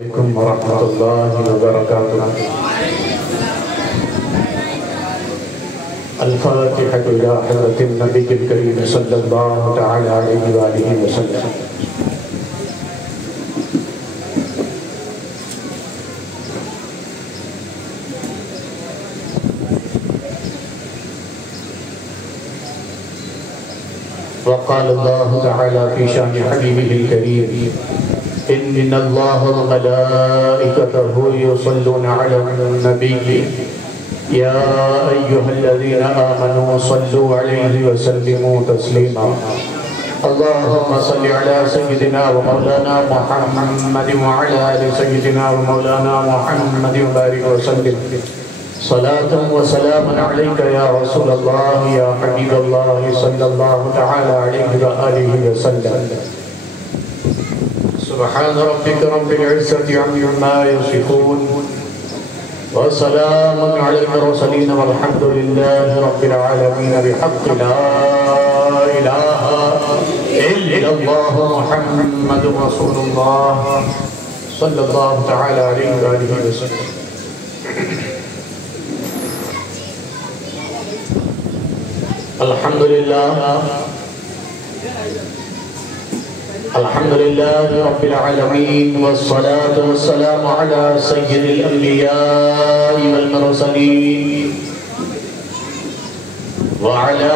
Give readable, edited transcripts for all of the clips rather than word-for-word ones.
علیکم ورحمۃ اللہ وبرکاتہ۔ الفاتحة إلى حضرة النبي الكريم صلی اللہ تعالی علیہ وآلہ وسلم۔ وقال الله تعالى في شان حبيبه الكريم إن الله وملائكته يصلون على النبي يا أيها الذين آمنوا صلوا عليه وسلموا تسليما اللهم صل على سيدنا ومولانا محمد وعلى آل سيدنا ومولانا محمد وبارك وسلم صلاة وسلام عليك يا رسول الله يا حبيب الله صلى الله تعالى عليه وآله وسلم سبحان ربك رب العزة عما يصفون وسلام على المرسلين والحمد لله رب العالمين بحق لا إله إلا الله محمد رسول الله صلى الله تعالى عليه وآله وسلم۔ الحمد لله رب العالمين والصلاة والسلام على سيد الأنبياء والمرسلين وعلى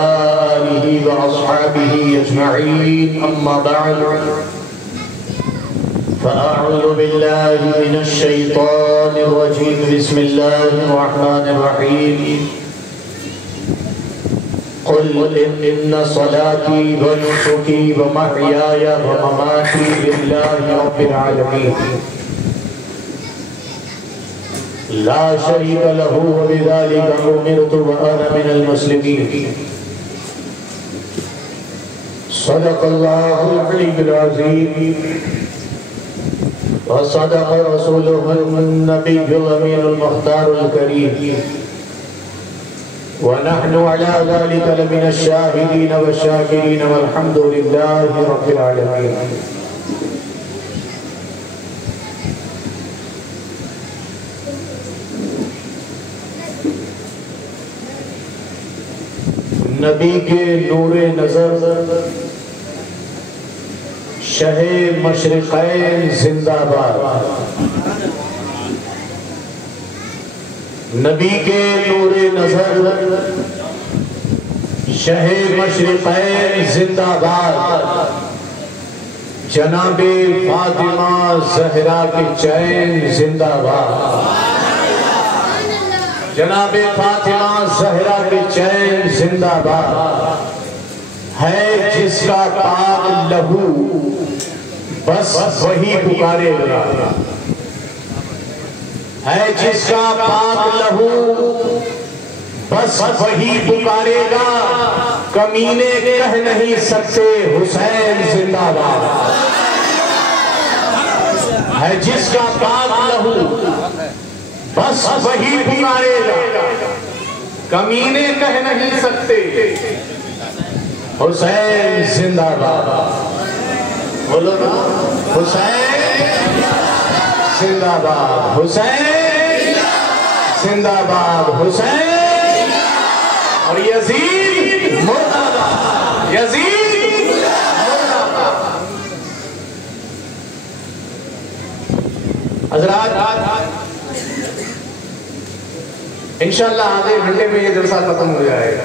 آله وأصحابه أجمعين أما بعد فأعوذ بالله من الشيطان الرجيم بسم الله الرحمن الرحيم قل إن صلاتي ونسكي ومحياي ومماتي لله رب العالمين لا شريك له وبذلك أمرت وأنا من المسلمين صدق الله العلي العظيم وصدق رسوله النبي الأمين المختار الكريم ونحن على ذلك لمن الشاهدين والشاكرين والحمد لله رب العالمين۔ نبی کے نور نظر شہ مشرقین زندہ باد، نبی کے نور نظر شہ مشرقین زندہ باد، جناب فاطمہ زہرا کے چین زندہ باد، جناب فاطمہ زہرا کے چین زندہ باد، ہے جس کا پاک لہو بس وہی پکارے گا، ہے جس کا پاک لہو بس وہی پکارے گا، کمینے کہہ نہیں سکتے حسین زندہ باد، ہے جس کا پاک لہو بس وہی پکارے گا، کمینے کہہ نہیں سکتے حسین زندہ باد۔ بولو حسین زندہ باد، حسین زندہ باد، حسین اور یزید مرد آباد، یزید مرد آباد۔ حضرات انشاءاللہ آدھے گھنٹے میں یہ جلسہ ختم ہو جائے گا۔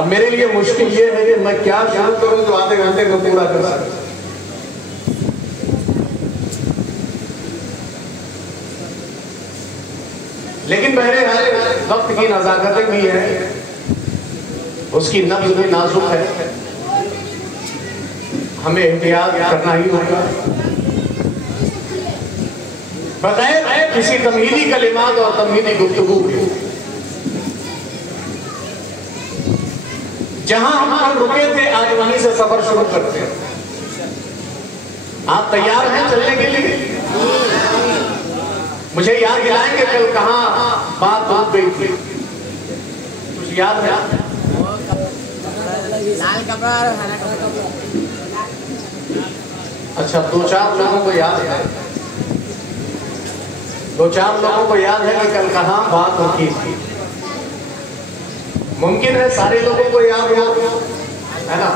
اب میرے لیے مشکل یہ ہے کہ میں کیا شروع کروں جو آدھے گھنٹے میں پورا کر سکتا۔ لیکن بہرحال وقت کی نزاکتیں بھی ہیں، اس کی نبض بھی نازک ہے، ہمیں احتیاط کرنا ہی ہوگا۔ بغیر کسی تمہیدی کلمات اور تمہیدی گفتگو کے جہاں ہم کل رکے تھے آج وہیں سے سفر شروع کرتے ہیں۔ آپ تیار ہیں چلنے کے لیے؟ مجھے یاد دلائیں کہ کل کہاں بات رک گئی تھی، کچھ یاد ہے؟ لال کپڑا اور ہرا کپڑا۔ اچھا، دو چار لوگوں کو یاد ہے، دو چار لوگوں کو یاد ہے کہ کل کہاں بات ہوتی تھی؟ ممکن ہے سارے لوگوں کو یاد ہو، ہے نا؟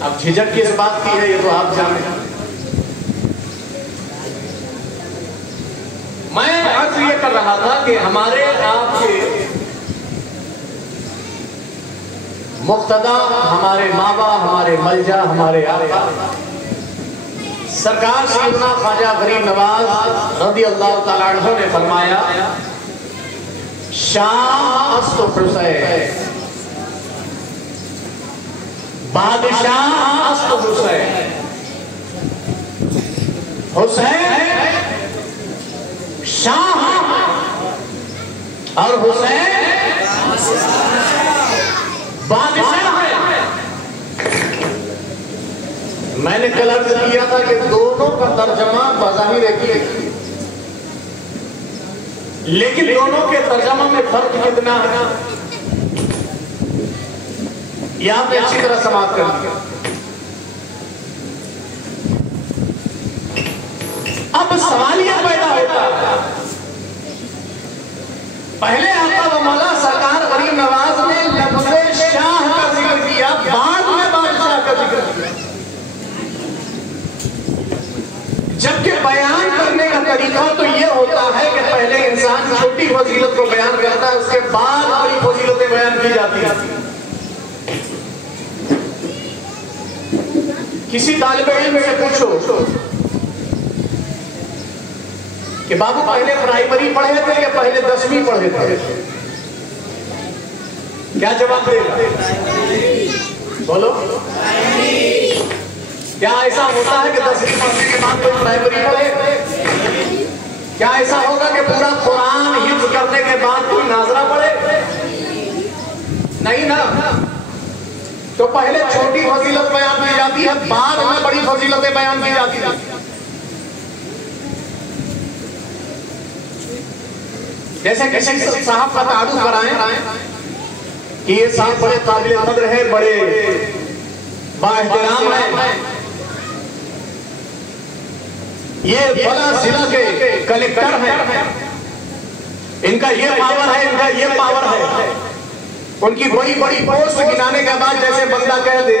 اب جھجک کس بات کی ہے یہ تو آپ جانیں۔ میں عرض یہ کر رہا تھا کہ ہمارے آپ کے مقتدا، ہمارے مابا، ہمارے ملجا، ہمارے آقا سرکار سیدنا خواجہ غریب نواز رضی اللہ تعالیٰ عنہ نے فرمایا، شاہ است حسین، بادشاہ است حسین، حسین شاہ اور حسین بادشاہ ہے۔ میں نے کل عرض کیا تھا کہ دونوں کا ترجمہ بظاہر ایک ہی ہے، لیکن دونوں کے ترجمہ میں فرق کتنا ہے یہ آپ نے اچھی طرح سماعت کر لیا۔ اب سوال یہ پیدا ہوتا ہے، پہلے آقا و مولا سرکار غریب نواز نے لفظ شاہ کا ذکر کیا، بعد میں بادشاہ کا ذکر کیا، جبکہ بیان کرنے کا طریقہ تو یہ ہوتا ہے کہ پہلے انسان چھوٹی فضیلت کو بیان کرتا ہے، اس کے بعد بڑی فضیلتیں بیان کی جاتی ہیں۔ کسی طالب علم سے پوچھو کہ بابو پہلے پرائمری پڑھے تھے یا پہلے 10ویں پڑھے تھے، کیا جواب دے گا؟ بولو، کیا ایسا ہوتا ہے کہ 10ویں پڑھنے کے بعد کوئی پرائمری پڑھے؟ کیا ایسا ہوگا کہ پورا قرآن حفظ کرنے کے بعد کوئی ناظرہ پڑھے؟ نہیں نا۔ تو پہلے چھوٹی فضیلت بیان کی جاتی ہے، بعد میں بڑی فضیلتیں بیان کی جاتی ہیں۔ جیسے کسی صاحب کا تعارف کرائیں کہ یہ صاحب بڑے قابل قدر ہے، بڑے بااحترام ہیں، یہ فلاں ضلع کے کلکٹر ہیں، ان کا یہ پاور ہے، ان کا یہ پاور ہے، ان کی بڑی بڑی پوسٹ گنانے کے بعد جیسے بندہ کہہ دے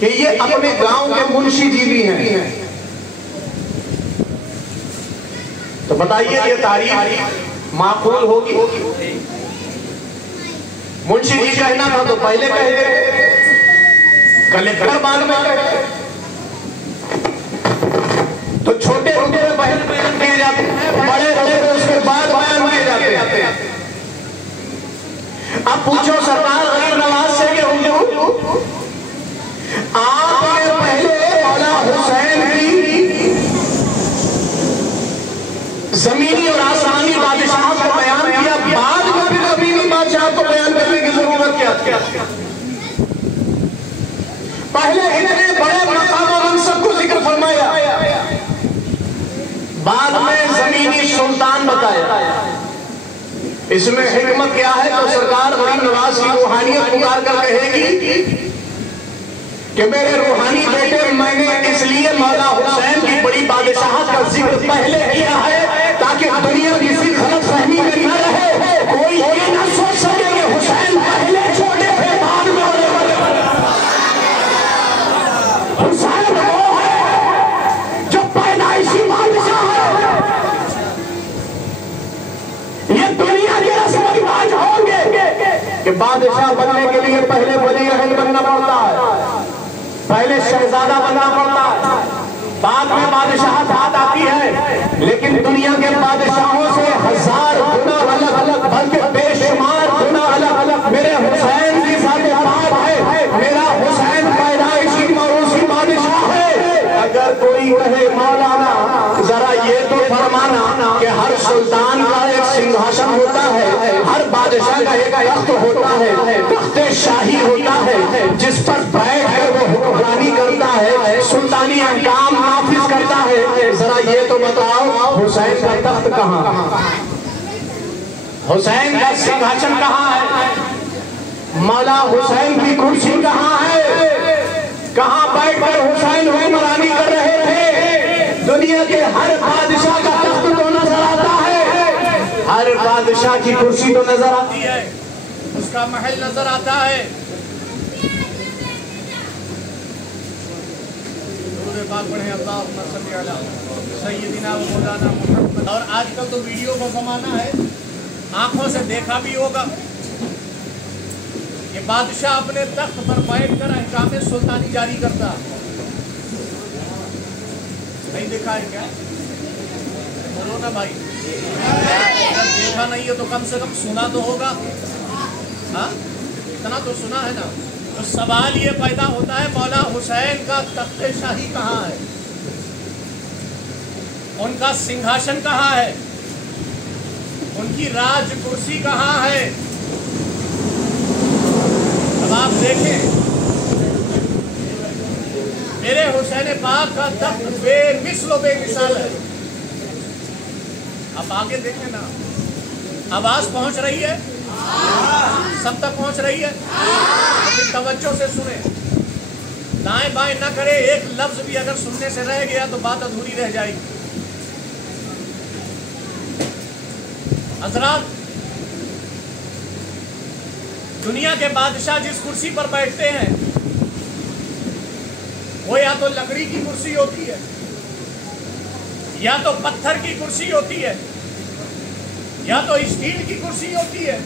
کہ یہ اپنے گاؤں کے منشی جی بھی ہیں، تو بتائیے یہ تعریف معقول ہوگی؟ منشی جی کہنا تھا تو پہلے کہہ دے، کلکٹر بعد میں کہے، تو چھوٹے چھوٹے بیان کیے جاتے ہیں، بڑے بڑے اس کے بعد بیان کیے جاتے ہیں۔ اب پوچھو سرکار غریب نواز سے کہ حضور آپ نے پہلے مولا حسین کی زمینی اور آسمانی بادشاہ کو بیان کیا، بعد میں پھر زمینی بادشاہ کو بیان کرنے کی ضرورت کیا؟ پہلے انہیں بڑے مقام و منصب کو ذکر فرمایا، بعد میں زمینی سلطان بتایا۔ اس میں حکمت کیا ہے؟ تو سرکار غریب نواز کی روحانیت پکار کر کہے گی کہ میرے روحانی بیٹے، میں نے اس لیے مولا حسین کی بڑی بادشاہت کا ذکر پہلے کیا ہے تاکہ دنیا کسی غلط فہمی میں نہ رہے، کوئی یہ نہ سوچ سکے کہ حسین پہلے چھوٹے تھے بعد میں بڑے بڑے۔ حسین وہ ہے جو پیدائشی بادشاہ ہے، یہ دنیا کے رسم و رواج ہوں گے کہ بادشاہ بننے کے لیے پہلے ولی عہد بننا پڑتا ہے، پہلے شہزادہ بننا پڑتا ہے، بعد میں بادشاہت ہاتھ آتی ہے، لیکن دنیا کے بادشاہوں سے ہزار گنا الگ الگ بلکہ بے شمار گنا الگ الگ میرے حسین کی ذات پاک ہے، میرا حسین پیدائشی موروثی بادشاہ ہے۔ اگر کوئی کہے مولانا ذرا یہ تو فرمانا کہ ہر سلطان کا ایک سنگھاشن ہوتا ہے، ہر بادشاہ کا ایک تخت ہوتا ہے، تخت شاہی ہوتا ہے جس پر بیٹھ کر وہ حکمرانی کرتا ہے، سلطانی احکام نافذ کرتا ہے، ذرا یہ تو بتاؤ حسین کا تخت کہاں، حسین کا سنگھاشن کہاں ہے، مولا حسین کی کرسی کہاں ہے؟ کہاں بیٹھ کر حسین حکمرانی کر رہے تھے؟ دنیا کے ہر بادشاہ کا تخت تو نظر آتا ہے، ہر بادشاہ کی کرسی تو نظر آتی ہے، اس کا محل نظر آتا ہے۔ درود پاک پڑھیں، اللہم صلی علی سیدنا و مولانا محمد۔ اور آج کل تو ویڈیو کا زمانہ ہے، آنکھوں سے دیکھا بھی ہوگا کہ بادشاہ اپنے تخت پر بیٹھ کر احکام سلطانی جاری کرتا۔ نہیں دیکھا ہے کیا؟ بولو نا بھائی، اگر دیکھا نہیں ہے تو کم سے کم سنا تو ہوگا، ہاں اتنا تو سنا ہے نا۔ تو سوال یہ پیدا ہوتا ہے، مولا حسین کا تخت شاہی کہاں ہے؟ ان کا سنگھاشن کہاں ہے؟ ان کی راج کرسی کہاں ہے؟ اب آپ دیکھیں، میرے حسین پاک کا تخت بے مثل و بے مثال ہے۔ اب آگے دیکھیں نا، آواز پہنچ رہی ہے؟ سب تک پہنچ رہی ہے؟ لیکن توجہ سے سنیں، دائیں بائیں نہ کرے، ایک لفظ بھی اگر سننے سے رہ گیا تو بات ادھوری رہ جائے گی۔ حضرات، دنیا کے بادشاہ جس کرسی پر بیٹھتے ہیں وہ یا تو لکڑی کی کرسی ہوتی ہے، یا تو پتھر کی کرسی ہوتی ہے، یا تو اسٹیل کی کرسی ہوتی ہے،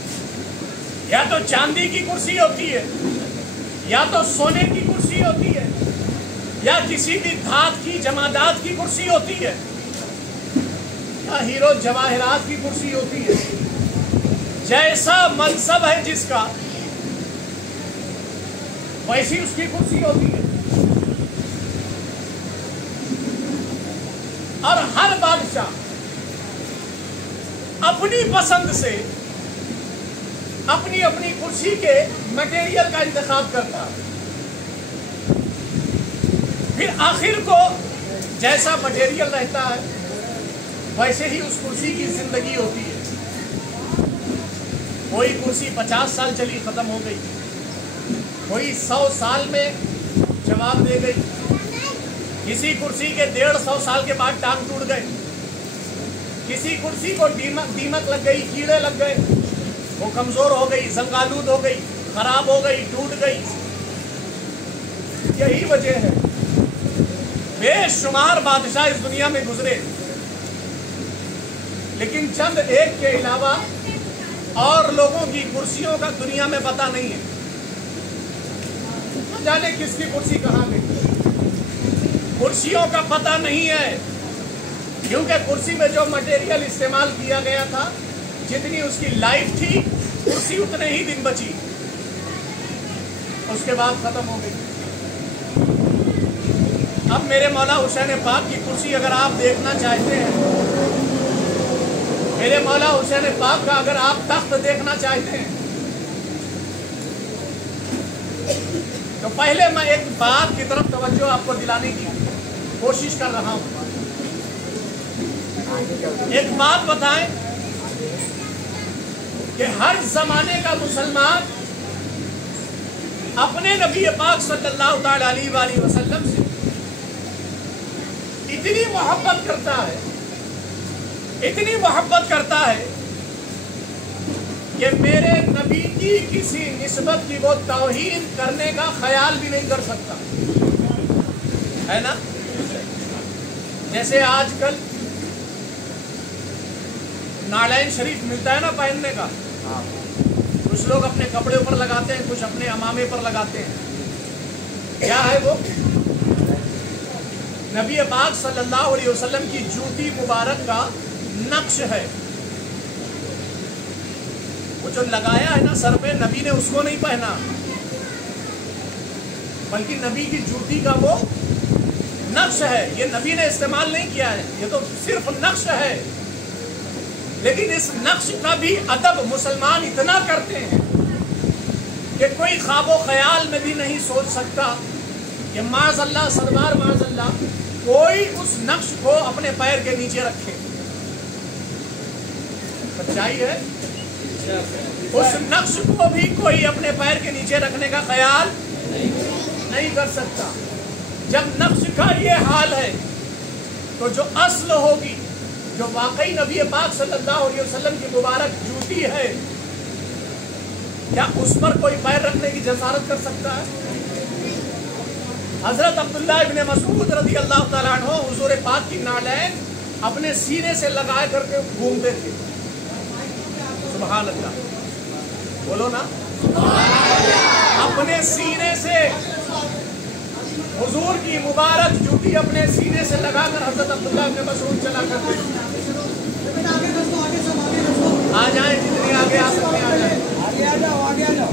یا تو چاندی کی کرسی ہوتی ہے، یا تو سونے کی کرسی ہوتی ہے، یا کسی بھی دھات کی جمادات کی کرسی ہوتی ہے، یا ہیرو جواہرات کی کرسی ہوتی ہے۔ جیسا منصب ہے جس کا ویسی اس کی کرسی ہوتی ہے۔ اور ہر بادشاہ اپنی پسند سے اپنی اپنی کرسی کے مٹیریل کا انتخاب کرتا، پھر آخر کو جیسا مٹیریل رہتا ہے ویسے ہی اس کرسی کی زندگی ہوتی ہے۔ کوئی کرسی 50 سال چلی ختم ہو گئی، کوئی 100 سال میں جواب دے گئی، کسی کرسی کے 150 سال کے بعد ٹانگ ٹوٹ گئے، کسی کرسی کو دیمک لگ گئی، کیڑے لگ گئے، وہ کمزور ہو گئی، زنگالود ہو گئی، خراب ہو گئی، ٹوٹ گئی۔ یہی وجہ ہے بے شمار بادشاہ اس دنیا میں گزرے، لیکن چند ایک کے علاوہ اور لوگوں کی کرسیوں کا دنیا میں پتہ نہیں ہے۔ نہ جانے کس کی کرسی کہاں گئی، کرسیوں کا پتہ نہیں ہے، کیونکہ کرسی میں جو مٹیریل استعمال کیا گیا تھا، جتنی اس کی لائف تھی، کرسی اتنے ہی دن بچی، اس کے بعد ختم ہو گئی۔ اب میرے مولا حسین پاک کی کرسی اگر آپ دیکھنا چاہتے ہیں، میرے مولا حسین پاک کا اگر آپ تخت دیکھنا چاہتے ہیں، تو پہلے میں ایک بات کی طرف توجہ آپ کو دلانے کی کوشش کر رہا ہوں۔ ایک بات بتائیں کہ ہر زمانے کا مسلمان اپنے نبی پاک صلی اللہ تعالی علیہ وآلہ وسلم سے اتنی محبت کرتا ہے، اتنی محبت کرتا ہے کہ میرے نبی کی کسی نسبت کی وہ توہین کرنے کا خیال بھی نہیں کر سکتا، ہے نا؟ جیسے آج کل نالین شریف ملتا ہے نا پہننے کا، کچھ لوگ اپنے کپڑے پر لگاتے ہیں، کچھ اپنے امامے پر لگاتے ہیں۔ کیا ہے وہ؟ نبی پاک صلی اللہ علیہ وسلم کی جوتی مبارک کا نقش ہے۔ وہ جو لگایا ہے نا سر پہ، نبی نے اس کو نہیں پہنا، بلکہ نبی کی جوتی کا وہ نقش ہے۔ یہ نبی نے استعمال نہیں کیا ہے، یہ تو صرف نقش ہے۔ لیکن اس نقش کا بھی ادب مسلمان اتنا کرتے ہیں کہ کوئی خواب و خیال میں بھی نہیں سوچ سکتا کہ معاذ اللہ، سربار معاذ اللہ، کوئی اس نقش کو اپنے پیر کے نیچے رکھے۔ سچائی ہے، اس نقش کو بھی کوئی اپنے پیر کے نیچے رکھنے کا خیال نہیں۔ نہیں کر سکتا. جب نقش کا یہ حال ہے تو جو اصل ہوگی، جو واقعی نبی پاک صلی اللہ علیہ وسلم کی مبارک جوتی ہے، کیا اس پر کوئی پیر رکھنے کی جسارت کر سکتا ہے؟ حضرت عبداللہ ابن مسعود رضی اللہ تعالیٰ عنہ حضور پاک کی نعلین اپنے سینے سے لگائے کر کے گھومتے تھے. سبحان اللہ، بولو نا. اپنے سینے سے حضور کی مبارک جوتی اپنے سینے سے لگا کر حضرت عبداللہ ابن مسعود چلا کرتے تھے. آ جائیں، جتنی آگے آ سکتے ہیں آ جائیں. آگے آ جاؤ، آگے آ جاؤ.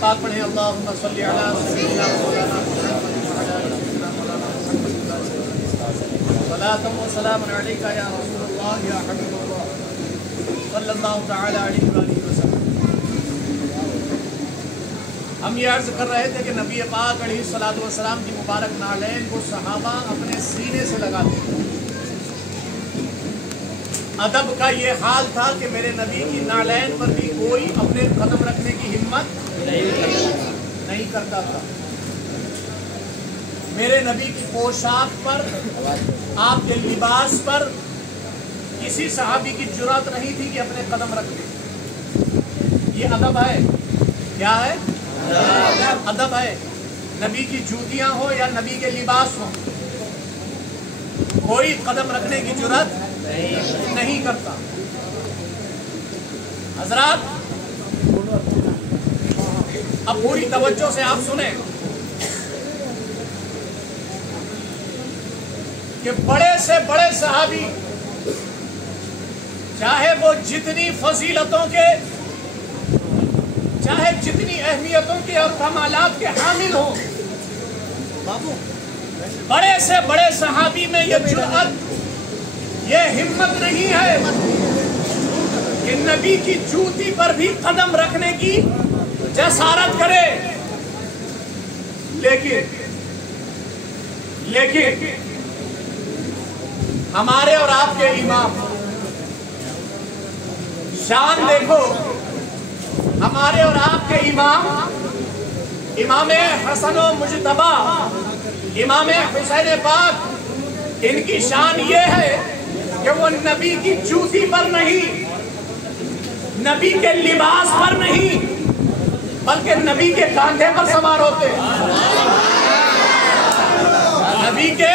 پاک پڑھیں. اللہم صلی علی سیدنا مولانا صلاۃ و سلام علیک یا رسول اللہ یا حبیب اللہ صلی اللہ تعالی علیہ وآلہ وسلم. ہم یہ عرض کر رہے تھے کہ نبی پاک علیہ الصلوۃ والسلام کی مبارک نعلین کو صحابہ اپنے سینے سے لگاتے تھے. ادب کا یہ حال تھا کہ میرے نبی کی نعلین پر بھی کوئی اپنے قدم رکھنے کی ہمت نہیں کرتا تھا. میرے نبی کی پوشاک پر، آپ کے لباس پر کسی صحابی کی جرات نہیں تھی کہ اپنے قدم رکھ لے. یہ ادب ہے. کیا ہے؟ ادب ہے. نبی کی جوتیاں ہو یا نبی کے لباس ہو، کوئی قدم رکھنے کی جرات نہیں کرتا. حضرات اب پوری توجہ سے آپ سنیں کہ بڑے سے بڑے صحابی، چاہے وہ جتنی فضیلتوں کے، چاہے جتنی اہمیتوں کے اور کمالات کے حامل ہوں، بڑے سے بڑے صحابی میں یہ جرأت، یہ ہمت نہیں ہے کہ نبی کی جوتی پر بھی قدم رکھنے کی جسارت کرے. لیکن ہمارے اور آپ کے امام، شان دیکھو. ہمارے اور آپ کے امام، امام حسن و مجتبی، امام حسین پاک، ان کی شان یہ ہے کہ وہ نبی کی جوتی پر نہیں، نبی کے لباس پر نہیں، بلکہ نبی کے کاندھے پر سوار ہوتے ہیں. نبی کے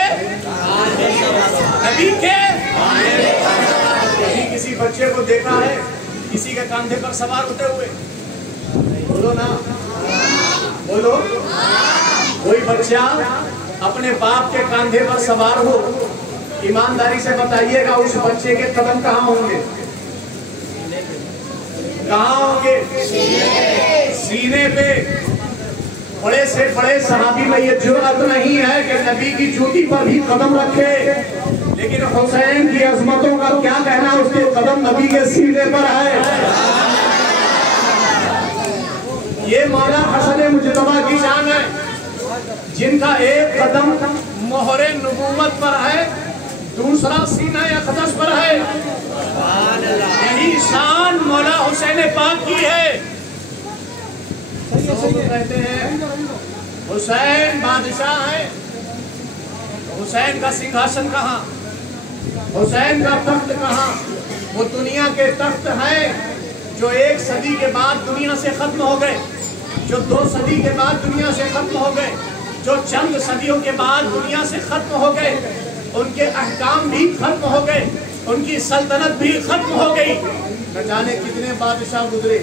کسی بچے کو دیکھا ہے کسی کے کاندھے پر سوار ہوتے ہوئے؟ بولو نا، بولو. کوئی بچہ اپنے باپ کے کاندھے پر سوار ہو، ایمانداری سے بتائیے گا اس بچے کے قدم کہاں ہوں گے؟ کہاں ہوں گے؟ سینے پہ. بڑے سے بڑے صحابی میں یہ جرأت نہیں ہے کہ نبی کی جوتی پر بھی قدم رکھے. لیکن حسین کی عظمتوں کا کیا کہنا، اس کے قدم نبی کے سینے پر ہے. یہ مولا حسن مجتبی کی شان ہے، جن کا ایک قدم مہر نبوت پر ہے، دوسرا سینہ اقدس پر ہے. یہی شان مولا حسین پاک کی ہے. لوگ کہتے ہیں حسین بادشاہ ہے، حسین کا سنگھاشن کہاں؟ حسین کا تخت کہاں؟ وہ دنیا کے تخت ہیں جو 1 صدی کے بعد دنیا سے ختم ہو گئے، جو 2 صدی کے بعد دنیا سے ختم ہو گئے، جو چند صدیوں کے بعد دنیا سے ختم ہو گئے، ان کے احکام بھی ختم ہو گئے، ان کی سلطنت بھی ختم ہو گئی۔ نہ جانے کتنے بادشاہ گزرے،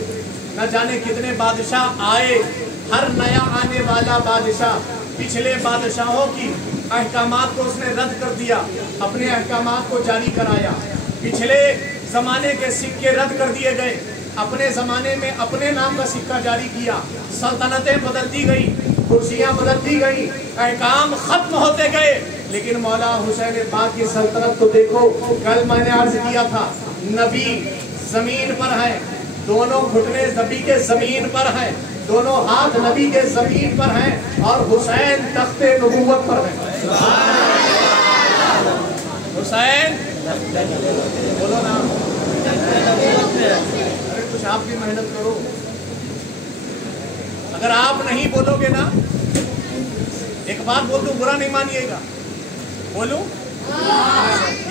نہ جانے کتنے بادشاہ آئے، ہر نیا آنے والا بادشاہ پچھلے بادشاہوں کی احکامات کو اس نے رد کر دیا، اپنے احکامات کو جاری کرایا۔ پچھلے زمانے کے سکے رد کر دیے گئے، اپنے زمانے میں اپنے نام کا سکہ جاری کیا، سلطنتیں بدلتی گئی، کرسیاں بدلتی گئی، احکام ختم ہوتے گئے، لیکن مولا حسین پاک کی سلطنت کو دیکھو۔ کل میں نے عرض کیا تھا، نبی زمین پر ہیں، دونوں گھٹنے نبی کے زمین پر ہیں، دونوں ہاتھ نبی کے زمین پر ہیں، اور حسین تخت نبوت پر ہیں۔ حسین بولو نا، ارے کچھ آپ بھی محنت کرو۔ اگر آپ نہیں بولو گے نا، ایک بات بول دوں، برا نہیں مانیے گا، بولوں،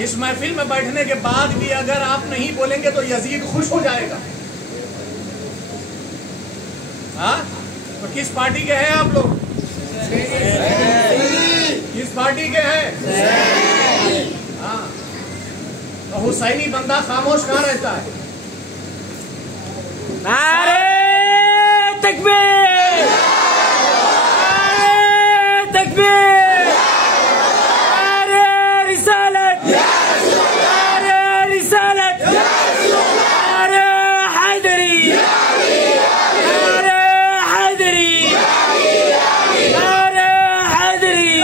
اس محفل میں بیٹھنے کے بعد بھی اگر آپ نہیں بولیں گے تو یزید خوش ہو جائے گا۔ ہاں تو کس پارٹی کے ہیں آپ لوگ؟ کس پارٹی کے ہیں؟ ہاں تو حسینی بندہ خاموش کہاں رہتا ہے؟ نعرہ تکبیر، نعرہ تکبیر، نعرہ رسالت، نعرہ رسالت، نعرہ حیدری، نعرہ حیدری، نعرہ حیدری،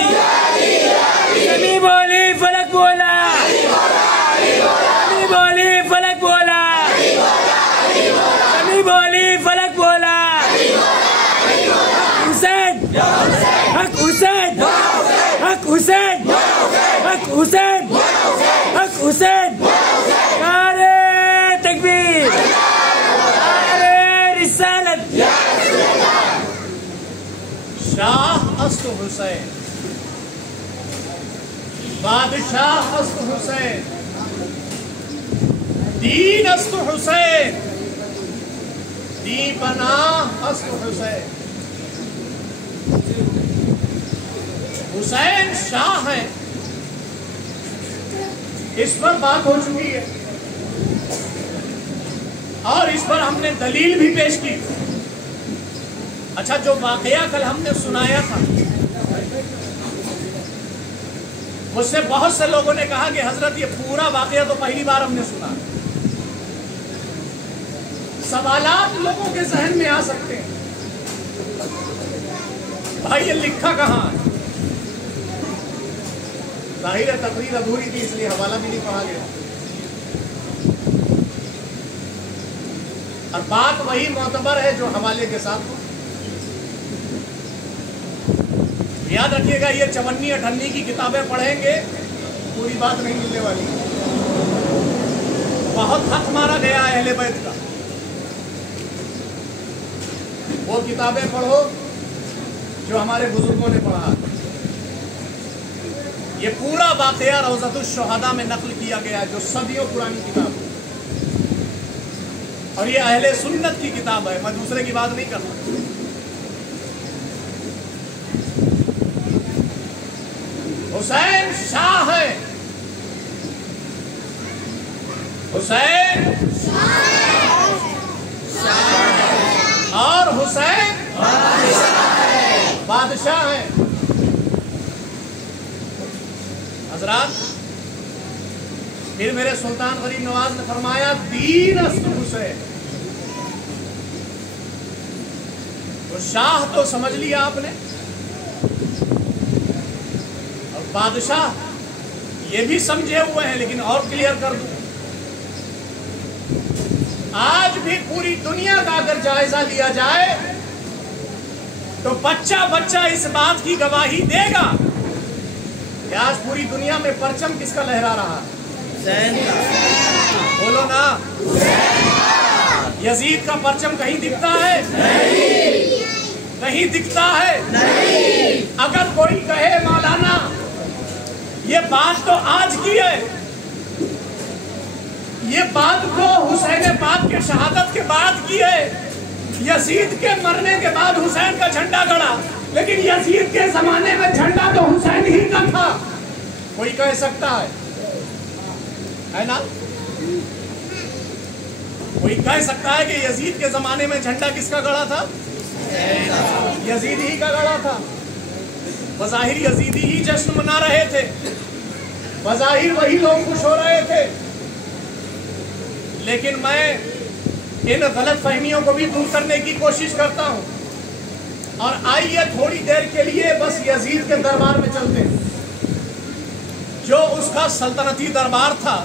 سمی بولی فلک بولا، سمی بولی فلک بولا، بولی فلک بولا، حسین، حق حسین، حق حسین، حق حسین، حق حسین، نعرہ تکبیر، نعرہ رسالت۔ شاہ است حسین، بادشاہ است حسین، دین است حسین، دی پناہ است حسین۔ حسین شاہ ہے، اس پر بات ہو چکی ہے، اور اس پر ہم نے دلیل بھی پیش کی۔ اچھا، جو واقعہ کل ہم نے سنایا تھا، مجھ سے بہت سے لوگوں نے کہا کہ حضرت یہ پورا واقعہ تو پہلی بار ہم نے سنا۔ سوالات لوگوں کے ذہن میں آ سکتے ہیں، بھائی یہ لکھا کہاں ہے؟ ظاہر ہے تقریر ادھوری تھی، اس لیے حوالہ بھی نہیں پڑھا گیا، اور بات وہی معتبر ہے جو حوالے کے ساتھ ہو۔ یاد رکھیے گا، یہ 54-58 کی کتابیں پڑھیں گے پوری بات نہیں ملنے والی، بہت حق مارا گیا ہے اہل بیت کا۔ وہ کتابیں پڑھو جو ہمارے بزرگوں نے پڑھا۔ یہ پورا واقعہ روضۃ الشہداء میں نقل کیا گیا ہے، جو صدیوں پرانی کتاب ہے، اور یہ اہل سنت کی کتاب ہے، میں دوسرے کی بات نہیں کرتا۔ حسین شاہ ہے، حسین اور حسین بادشاہ ہے۔ حضرات، پھر میرے سلطان غریب نواز نے فرمایا دین است حسین۔ تو شاہ تو سمجھ لیا آپ نے، اور بادشاہ یہ بھی سمجھے ہوئے ہیں، لیکن اور کلیئر کر دوں، آج بھی پوری دنیا کا اگر جائزہ لیا جائے تو بچہ بچہ اس بات کی گواہی دے گا کہ آج پوری دنیا میں پرچم کس کا لہرا رہا ہے؟ بولو نا، یزید کا پرچم کہیں دکھتا ہے؟ کہیں دکھتا ہے؟ اگر کوئی کہے مولانا یہ بات تو آج کی ہے، یہ بات کو حسین پاک کے شہادت کے بعد کی ہے. یزید کے مرنے کے بعد حسین کا جھنڈا گڑا, لیکن یزید کے زمانے میں جھنڈا تو حسین ہی کا تھا. کوئی کہہ سکتا ہے نا؟ کوئی کہہ سکتا ہے کہ یزید کے زمانے میں جھنڈا کس کا گڑا تھا؟ یزید ہی کا گڑا تھا. بظاہر یزیدی ہی جشن منا رہے تھے, بظاہر وہی لوگ خوش ہو رہے تھے, لیکن میں ان غلط فہمیوں کو بھی دور کرنے کی کوشش کرتا ہوں. اور آئیے تھوڑی دیر کے لیے بس یزید کے دربار میں چلتے ہیں. جو اس کا سلطنتی دربار تھا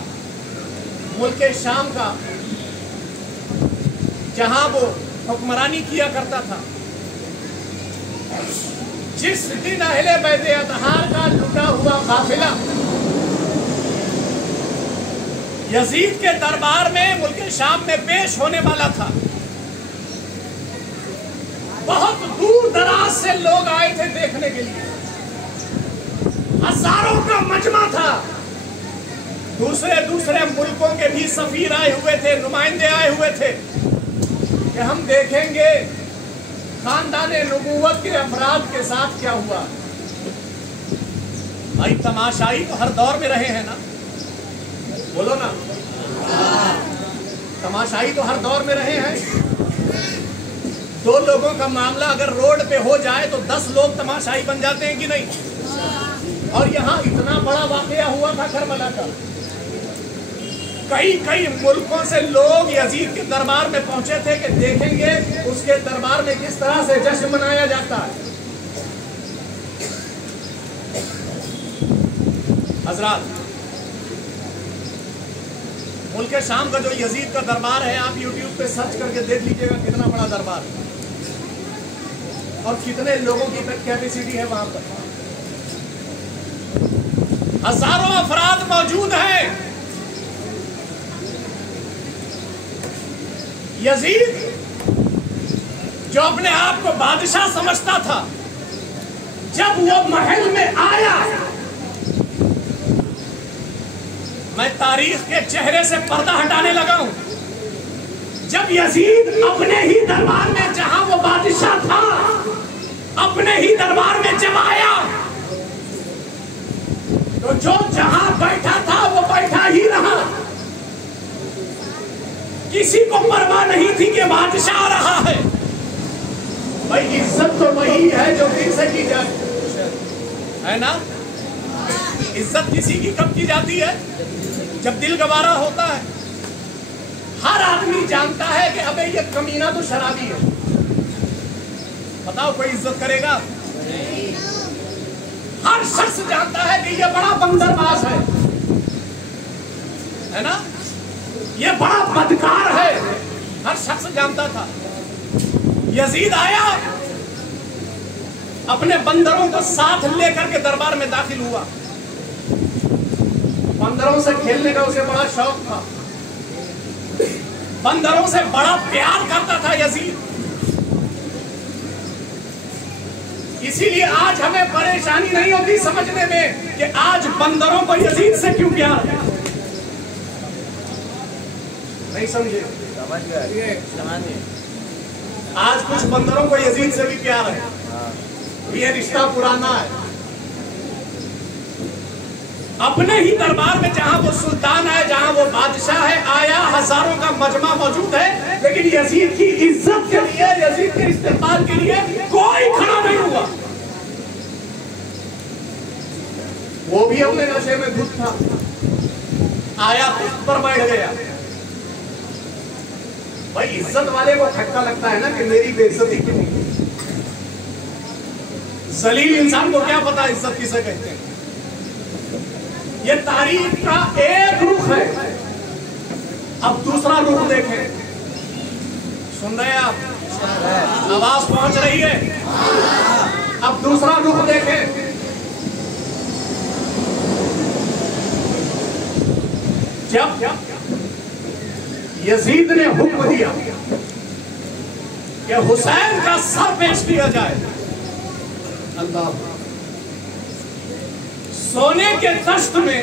ملک شام کا, جہاں وہ حکمرانی کیا کرتا تھا, جس دن اہل بیت اطہار کا لٹا ہوا قافلہ یزید کے دربار میں ملک شام میں پیش ہونے والا تھا, بہت دور دراز سے لوگ آئے تھے دیکھنے کے لیے. ہزاروں کا مجمع تھا. دوسرے ملکوں کے بھی سفیر آئے ہوئے تھے, نمائندے آئے ہوئے تھے کہ ہم دیکھیں گے خاندان نبوت کے افراد کے ساتھ کیا ہوا. بھائی تماشائی تو ہر دور میں رہے ہیں نا, بولو نا, تماشائی تو ہر دور میں رہے ہیں. 2 لوگوں کا معاملہ اگر روڈ پہ ہو جائے تو 10 لوگ تماشائی بن جاتے ہیں کہ نہیں؟ اور یہاں اتنا بڑا واقعہ ہوا تھا کربلا کا. کئی ملکوں سے لوگ یزید کے دربار میں پہنچے تھے کہ دیکھیں گے اس کے دربار میں کس طرح سے جشن منایا جاتا ہے. حضرات, ملک شام کا جو یزید کا دربار ہے, آپ یوٹیوب پہ سرچ کر کے دیکھ لیجئے گا کتنا بڑا دربار ہے اور کتنے لوگوں کی کیپیسٹی ہے وہاں پر. ہزاروں افراد موجود ہیں. یزید جو اپنے آپ کو بادشاہ سمجھتا تھا, جب وہ محل میں آیا, میں تاریخ کے چہرے سے پردہ ہٹانے لگا ہوں. جب یزید اپنے ہی دربار میں, جہاں وہ بادشاہ تھا, اپنے ہی دربار میں جب آیا تو جو جہاں بیٹھا تھا وہ بیٹھا ہی رہا. کسی کو پرواہ نہیں تھی کہ بادشاہ آ رہا ہے. بھائی عزت تو وہی ہے جو دل سے کی جائے, ہے نا؟ عزت کسی کی کب کی جاتی ہے؟ جب دل گوارا ہوتا ہے. ہر آدمی جانتا ہے کہ ابے یہ کمینہ تو شرابی ہے. بتاؤ کوئی عزت کرے گا؟ ہر شخص جانتا ہے کہ یہ بڑا بندر باز ہے نا, یہ بڑا بدکار ہے. ہر شخص جانتا تھا. یزید آیا, اپنے بندروں کو ساتھ لے کر کے دربار میں داخل ہوا. بندروں سے کھیلنے کا اسے بڑا شوق تھا, بندروں سے بڑا پیار کرتا تھا یزید. اسی لیے آج ہمیں پریشانی نہیں ہوتی سمجھنے میں کہ آج بندروں کو یزید سے کیوں پیار ہے. نہیں سمجھے؟ آج کچھ بندروں کو یزید سے بھی پیار ہے. یہ رشتہ پرانا ہے. اپنے ہی دربار میں جہاں وہ سلطان ہے, جہاں وہ بادشاہ ہے, آیا, ہزاروں کا مجمع موجود ہے, لیکن یزید کی عزت کے لیے, یزید کے استقبال کے لیے کوئی کھڑا نہیں ہوا. وہ بھی اپنے نشے میں دھت تھا. آیا, اس پر بیٹھ گیا. بھائی عزت والے کو کھٹکا لگتا ہے نا کہ میری بے عزتی کیوں. ذلیل انسان کو کیا پتا عزت کسے کہتے ہیں. یہ تاریخ کا ایک رخ ہے. اب دوسرا رخ دیکھیں. سن رہے ہیں آپ؟ آواز پہنچ رہی ہے؟ اب دوسرا رخ دیکھیں. جب یزید نے حکم دیا کہ حسین کا سر پیش کیا جائے, اللہ سونے کے تخت میں